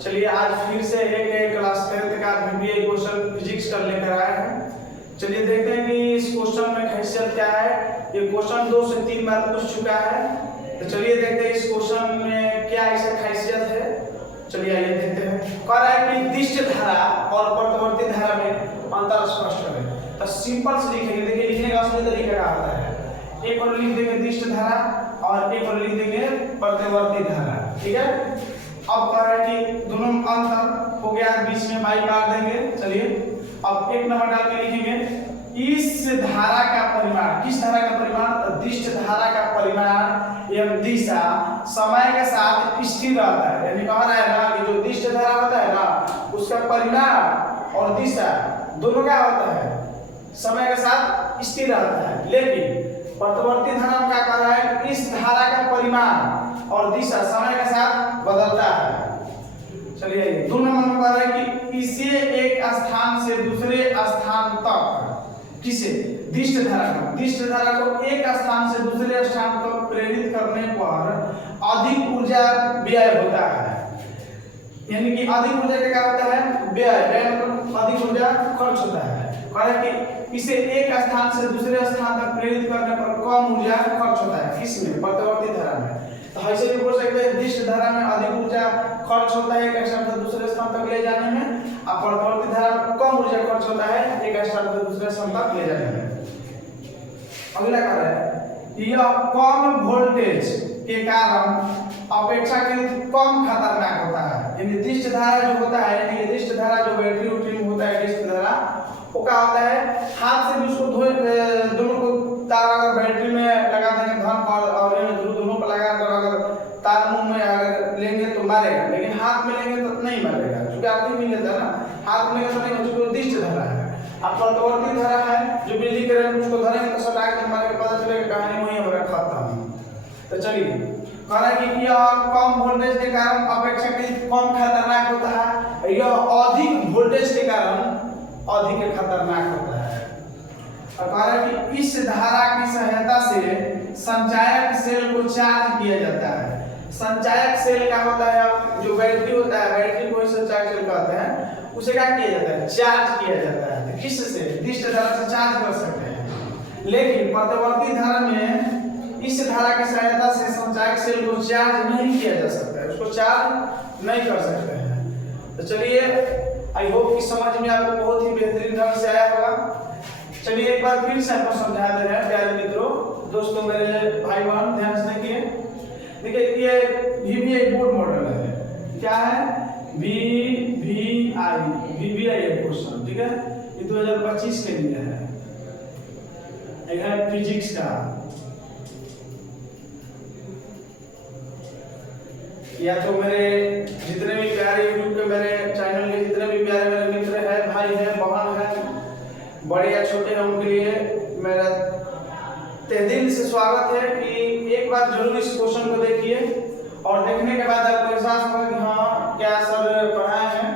चलिए आज फिर से एक क्लास 10th का VBA क्वेश्चन फिजिक्स कर लेकर आए हैं। चलिए देखते हैं कि इस क्वेश्चन में खैसियत क्या है। ये क्वेश्चन 2 से 3 बार पूछ चुका है, तो चलिए देखते हैं इस क्वेश्चन में क्या ऐसा खैसियत है। चलिए आइए देखते हैं। कह रहा है कि दिष्ट धारा और प्रत्यावर्ती धारा में अंतर स्पष्ट करें। तो सिंपल से लिखेंगे, देखिए लिखने का असली तरीका क्या होता है। एक और लिख देंगे दिष्ट धारा और एक और लिख देंगे प्रत्यावर्ती धारा, ठीक है। अब कह रहा है कि दोनों अंतर हो गया, बीच में बाई काट देंगे। चलिए अब एक नंबर डाल के लिखेंगे इस धारा का परिमाण, किस धारा का परिमाण, दिष्ट धारा का परिमाण एवं दिशा समय के साथ स्थिर रहता है। यानी कह रहा है ना कि जो दिष्ट धारा होता है ना उसका परिमाण और दिशा दोनों क्या होता है, समय के साथ स्थिर रहता है। लेकिन प्रत्यावर्ती धारा में क्या कह रहा है, इस धारा का परिमाण और दिशा समय के साथ बदलता है। चलिए 2 नंबर में कह रहा है कि इसे एक स्थान से दूसरे स्थान तक, किसे, दिष्ट धारा को एक स्थान से दूसरे स्थान तक प्रेरित करने पर अधिक ऊर्जा व्यय होता है। यानी कि अधिक ऊर्जा क्या होता है, व्यय मतलब अधिक ऊर्जा खर्च होता है। कह रहा है कि इसे एक स्थान से दूसरे स्थान तक प्रेरित करने पर कम ऊर्जा खर्च होता है। किसमें, प्रत्यावर्ती धारा में। तो ऐसे भी बोल सकते हैं दिष्ट धारा में अधिक ऊर्जा खर्च होता है एक स्थान से दूसरे स्थान तक ले जाने में, और प्रत्यावर्ती धारा में कम ऊर्जा खर्च होता है एक स्थान से दूसरे स्थान तक ले जाने में। अगला कह रहा है यह कम वोल्टेज के कारण अपेक्षाकृत कम खतरनाक होता है। यानी दिष्ट धारा जो होता है, यानी दिष्ट धारा जो बैटरी उटरी में होता है, दिष्ट धारा वो क्या होता है, हाथ से भी उसको दोनों को तार अगर बैटरी में लगा देंगे धन और दोनों को लगा कर अगर तार मुंह में अगर लेंगे तो मारेगा, लेकिन हाथ में लेंगे तो नहीं मारेगा, क्योंकि आदमी मिल लेता है ना, हाथ में लेंगे तो नहीं, क्योंकि दिष्ट धारा है। अब प्रत्यावर्ती धारा है जो बिजली करंट उसको धरेंगे तो सटा के मारे पता चलेगा कहानी वही हमारा खत्म। तो चलिए कह रहा है कि यह कम वोल्टेज के कारण अपेक्षाकृत कम खतरनाक होता है, यह अधिक वोल्टेज के कारण अधिक खतरनाक होता है। और कह रहा है कि इस धारा की सहायता से संचायक सेल को चार्ज किया जाता है। संचायक सेल क्या होता है, जो बैटरी होता है, बैटरी को संचायक सेल कहते हैं, उसे क्या किया जाता है, चार्ज किया जाता है। किससे, दिष्ट धारा से चार्ज कर सकते हैं। लेकिन प्रत्यावर्ती धारा में इस धारा की सहायता से संचायक सेल को चार्ज नहीं किया जा सकता है, उसको चार्ज नहीं कर सकते हैं। तो चलिए आई होप कि समझ में आपको बहुत ही बेहतरीन ढंग से आया होगा। चलिए एक बार फिर से आपको समझा दे रहे हैं प्यारे मित्रों, दोस्तों, मेरे भाई बहन, ध्यान से देखिए। देखिए ये VBA बोर्ड मॉडल है, क्या है, VBA क्वेश्चन, ठीक है। ये 2025 के लिए है, एक है फिजिक्स का। या तो मेरे जितने भी प्यारे यूट्यूब पे मेरे चैनल के जितने भी प्यारे मेरे मित्र हैं, भाई हैं, बहन हैं, बड़े या छोटे हैं, उनके लिए मेरा तहे दिल से स्वागत है कि एक बार जरूर इस क्वेश्चन को देखिए और देखने के बाद आपको एहसास होगा कि हाँ क्या सर पढ़ाए हैं।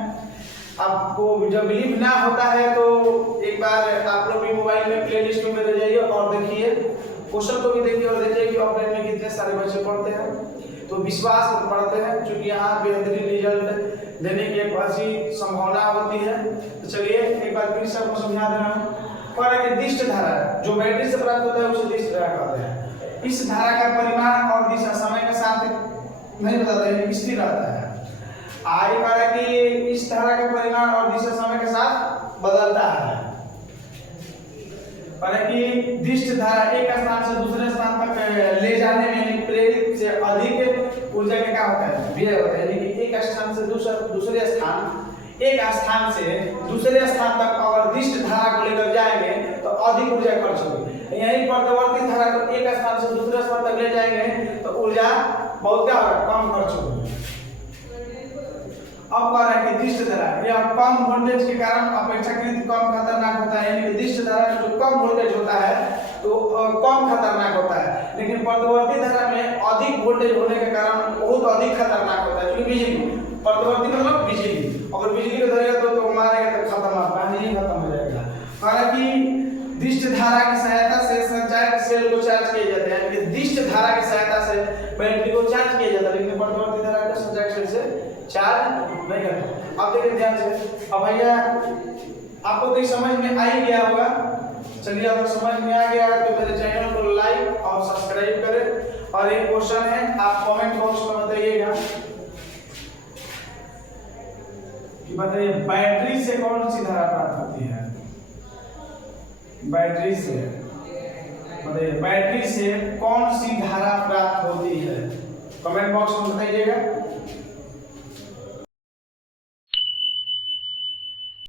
आपको जब बिलीव ना होता है तो एक बार आप लोग भी मोबाइल में प्लेलिस्ट में मेरे जाइए और देखिए, क्वेश्चन को भी देखिए और देखिए कि ऑफलाइन में कितने सारे बच्चे पढ़ते हैं। तो विश्वास पढ़ते हैं, क्योंकि यहाँ बेहतरीन रिजल्ट देने की एक अच्छी संभावना होती है। तो चलिए एक बार फिर से आपको समझा दे रहा हूँ। कि दिष्ट धारा जो बैटरी से प्राप्त होता है उसे दिष्ट धारा कहते हैं। इस धारा का परिमाण और दिशा समय के साथ नहीं बदलता है, स्थिर रहता है। आई कह रहा है कि इस धारा का परिमाण और दिशा समय के साथ बदलता है। कि दिष्ट धारा एक स्थान से दूसरे स्थान तक ले जाने में प्रेरित से अधिक ऊर्जा का क्या होता है, व्यय होता है। यानी कि एक स्थान से दूसरे स्थान तक अगर दिष्ट धारा को लेकर जाएंगे तो अधिक ऊर्जा खर्च होगी। यही प्रत्यावर्ती धारा को एक स्थान से दूसरे स्थान तक ले जाएंगे तो ऊर्जा बहुत क्या होगा, कम खर्च होगी। अब कह रहा है कि दिष्ट धारा यह कम वोल्टेज के कारण अपेक्षाकृत कम खतरनाक होता है। यानी कि दिष्ट धारा जो कम वोल्टेज होता है तो कम खतरनाक होता है, लेकिन प्रत्यावर्ती धारा में अधिक वोल्टेज होने के कारण बहुत अधिक खतरनाक होता है। क्योंकि बिजली, प्रत्यावर्ती मतलब बिजली, अगर बिजली को धरेगा तो मारेगा तो खत्म, पानी ही खत्म हो जाएगा। हालांकि दिष्ट धारा की सहायता से संचायक सेल को चार्ज किया जाता है। यानी कि दिष्ट धारा की सहायता से बैटरी को चार्ज किया जाता है, लेकिन प्रत्यावर्ती धारा को संचायक सेल से चार्ज नहीं अब देखिए ध्यान से। अब भैया आपको तो समझ में आ ही गया होगा। चलिए आपको समझ में आ गया तो मेरे चैनल को लाइक और सब्सक्राइब करें। और एक क्वेश्चन है, आप कमेंट बॉक्स में बताइएगा कि बताइए बैटरी से कौन सी धारा प्राप्त होती है। बैटरी से बताइए, बैटरी से कौन सी धारा प्राप्त होती है, कमेंट बॉक्स में बताइएगा।